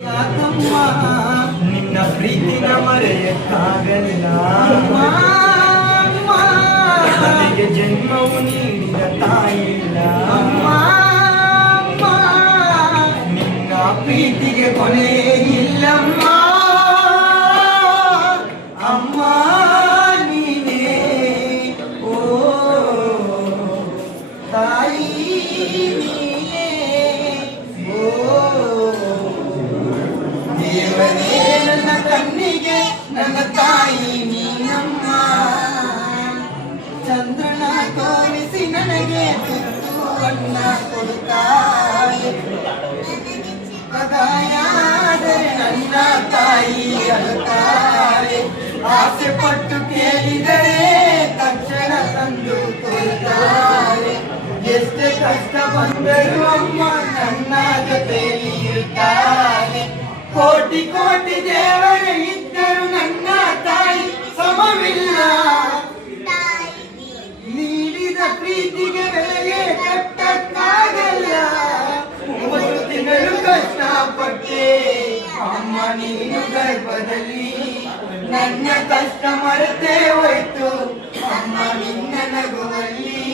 ಯಾಕಮ್ಮ ನಿನ್ನ ಪ್ರೀತಿನ ಮರೆಯಕ್ಕಾಗಲ್ಲ ನನಗೆ ಜನ್ಮವು ನೀಡಿದ ತಾಯಿಲ್ಲ ನಿನ್ನ ಪ್ರೀತಿಗೆ ಕೊನೆ ಇಲ್ಲಮ್ಮ ಅಮ್ಮ ನೀನೇ ಓ ತಾಯಿ ನೀನೇ ಓ ದೇವರೇ ನನ್ನ ಕಣ್ಣಿಗೆ ನನ್ನ ತಾಯಿ ನೀನಮ್ಮ ಚಂದ್ರನ ತೋರಿಸಿ ನನಗೆ ತುತ್ತುವನ್ನ ಕೊಡುತ್ತಾಳೆ ಕದಾಯಾದರೆ ನನ್ನ ತಾಯಿ ಅಳುತ್ತಾಳೆ ಆಸೆ ಪಟ್ಟು ಕೇಳಿದರೆ ತಕ್ಷಣ ತಂದು ಕೊಡುತ್ತಾಳೆ ಎಷ್ಟೇ ಕಷ್ಟ ಬಂದರೂ ಅಮ್ಮ ನನ್ನ ಜೊತೆಯಲ್ಲಿ ಇರುತ್ತಾಳೆ ಕೋಟಿ ಕೋಟಿ ದೇವರೇ ಇದ್ದರು ನನ್ನ ತಾಯಿ ಸಮವಿಲ್ಲ ನೀಡಿದ ಪ್ರೀತಿಗೆ ಬೆಲೆಗೆ ಕಟ್ಟಕ್ಕಾಗಲ್ಲ 9 ತಿಂಗಳು ಕಷ್ಟಪಟ್ಟೆ ಅಮ್ಮ ನೀನು ಗರ್ಭದಲ್ಲಿ ನನ್ನ ಕಷ್ಟ ಮರೆತೇ ಹೋಯ್ತು ಅಮ್ಮ ನಿನ್ನ ನಗುವಲ್ಲಿ